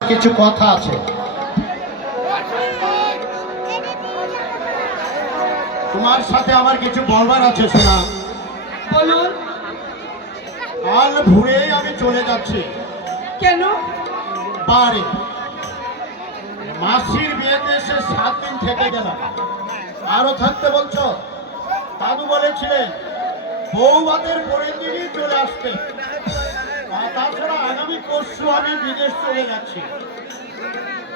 কিছু কথা আছে। তোমার সাথে আমার কিছু বলবার আছে শোনা বলুন। কাল ভোরেই আমি চলে যাচ্ছি। কেন? বাড়ি মাসির বিয়েতে এসে সাত দিন থেকে গেলাম। আরও থাকতে বলছো? দাদু বলেছিলেন বৌবাদের পরের দিনই চলে আসতে। আর তাছাড়া আগামী পরশু আমি বিদেশ চলে যাচ্ছি।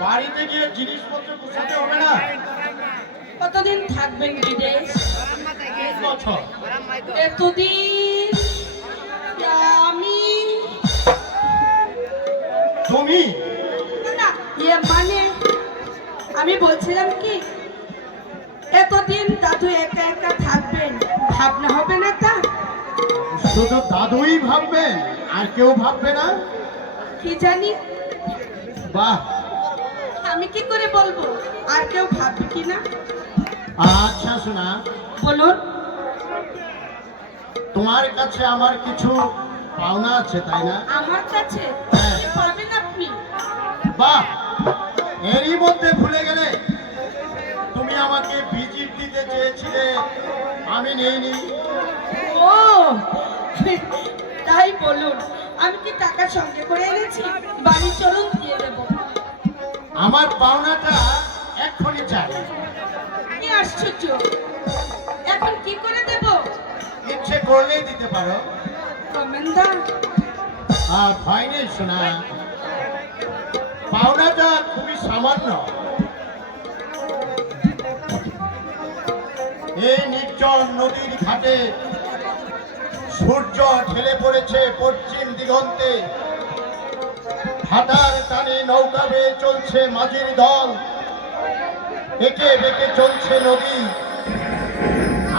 বাড়িতে গিয়ে জিনিসপত্র গুছাতে হবে না? কতদিন থাকবেন বিদেশ? বছর। এতদিন আমি তুমি? না ইয়ে মানে আমি বলছিলাম কি এতদিন দাদু একা একা থাকবেন ভাবনা হবে না তা? শুধু দাদুই ভাববেন? আর কেউ ভাববে না? কি জানি? বাহ। আমি কি করে বলব? আর কেউ ভাববে কি না? আচ্ছা শোনা। বলুন। তোমার কাছে আমার কিছু পাওনা আছে তাই না? আমার কাছে? হ্যাঁ। পাবেন আপনি? বাহ। এরই মধ্যে ভুলে গেলে। তুমি আমাকে ভিজিট দিতে চেয়েছিলে। আমি নেইনি। ও! তাই বলুন আমি কি টাকা সঙ্গে করে এনেছি? বাড়ি চলুন দিয়ে দেবো। আমার পাওনাটা এক্ষুনি চাই। কি আশ্চর্য! এখন কি করে দেব? ইচ্ছে করলেই দিতে পারো। কমেন্দা আর ফাইনাল শোনা পাওনাটা খুবই সামান্য। এই নির্জন নদীর ঘাটে সূর্য ঢেলে পড়েছে পশ্চিম দিগন্তে। হাটার টানে নৌকা বেয়ে চলছে মাঝির দল। বেঁকে বেঁকে চলছে নদী।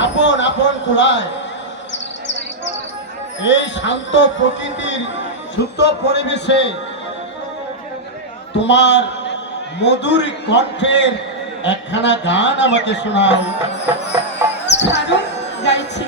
আপন আপন কুলায় এই শান্ত প্রকৃতির শুদ্ধ পরিবেশে তোমার মধুর কণ্ঠের একখানা গান আমাকে শোনাও। গাইছি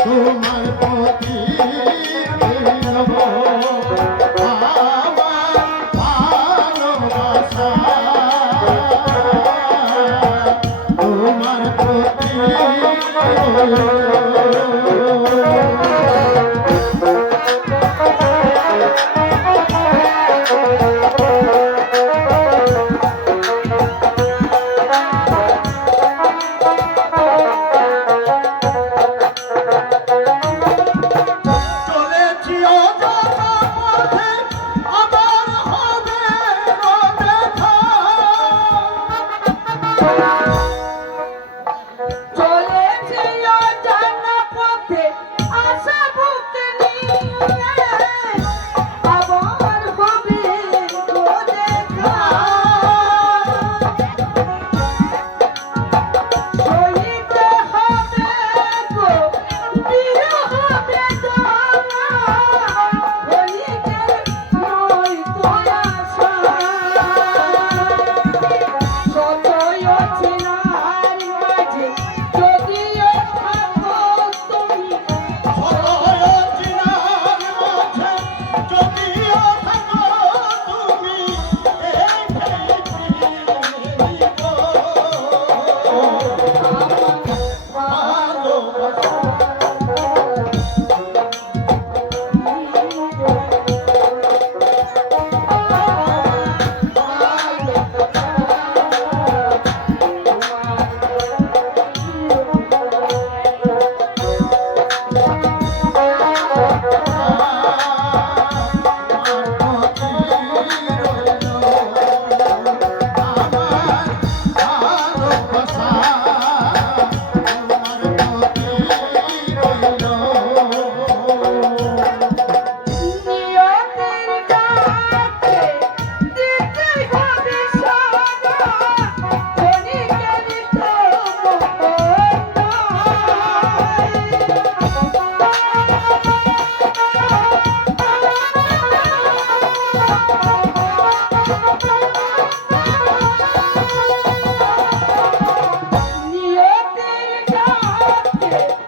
তোমার ডাকে দিতে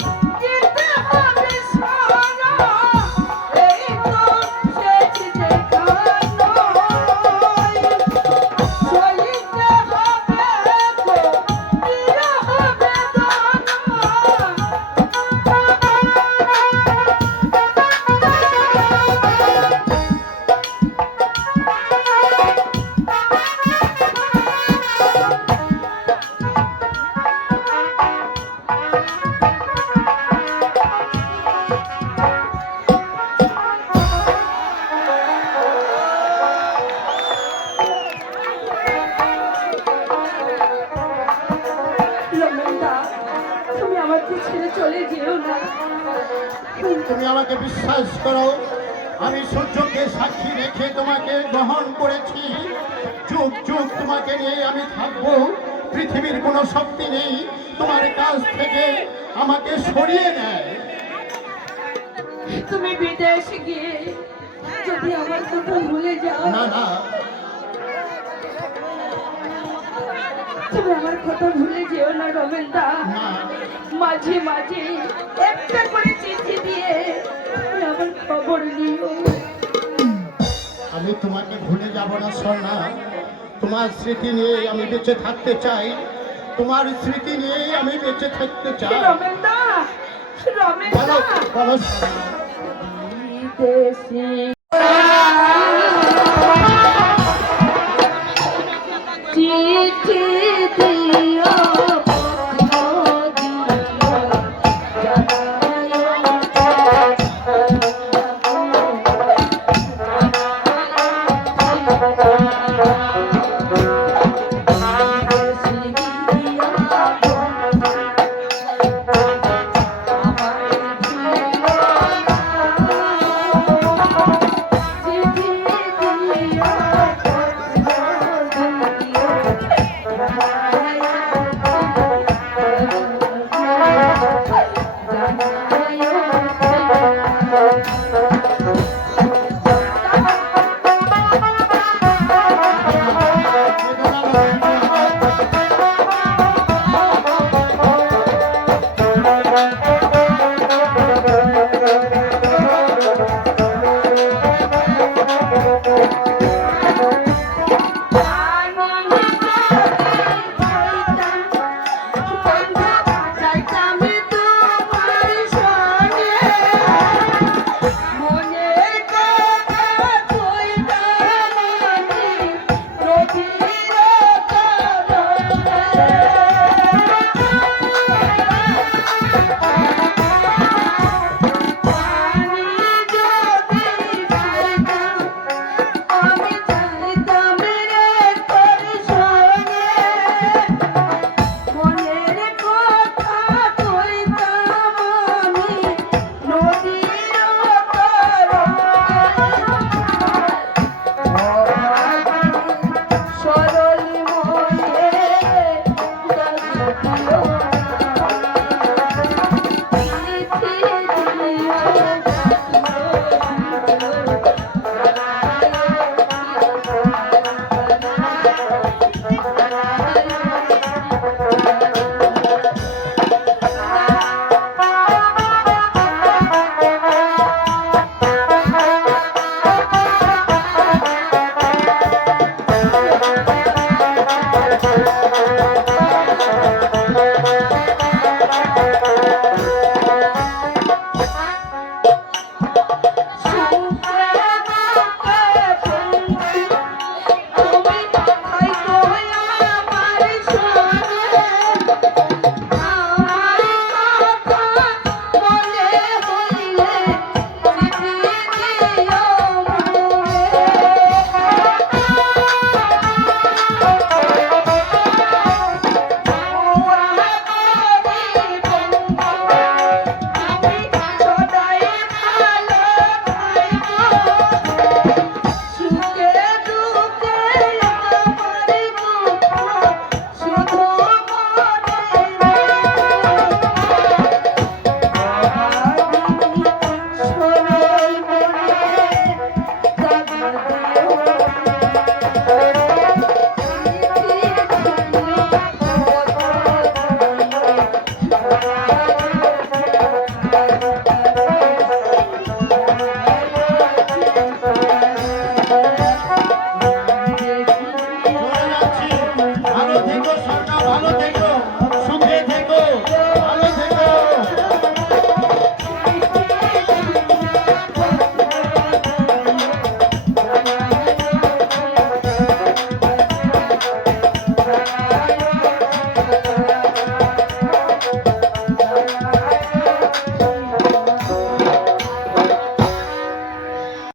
নিয়ে আমি থাকব পৃথিবীর কোনো শক্তি নেই। তোমার কাছ থেকে আমাকে সরিয়ে নেয়। তুমি বিদেশে গিয়ে যদি আমার কথা ভুলে যাও। না না। তুমি আমার কথা ভুলে যেও না রমেনদা। না। মাঝে মাঝে একটা করে চিঠি দিয়ে আমার খবর নিও। আমি তোমাকে ভুলে যাব না সোনা। তোমার স্মৃতি নিয়ে আমি বেঁচে থাকতে চাই। তোমার স্মৃতি নিয়ে আমি বেঁচে থাকতে চাই। বলো বলো।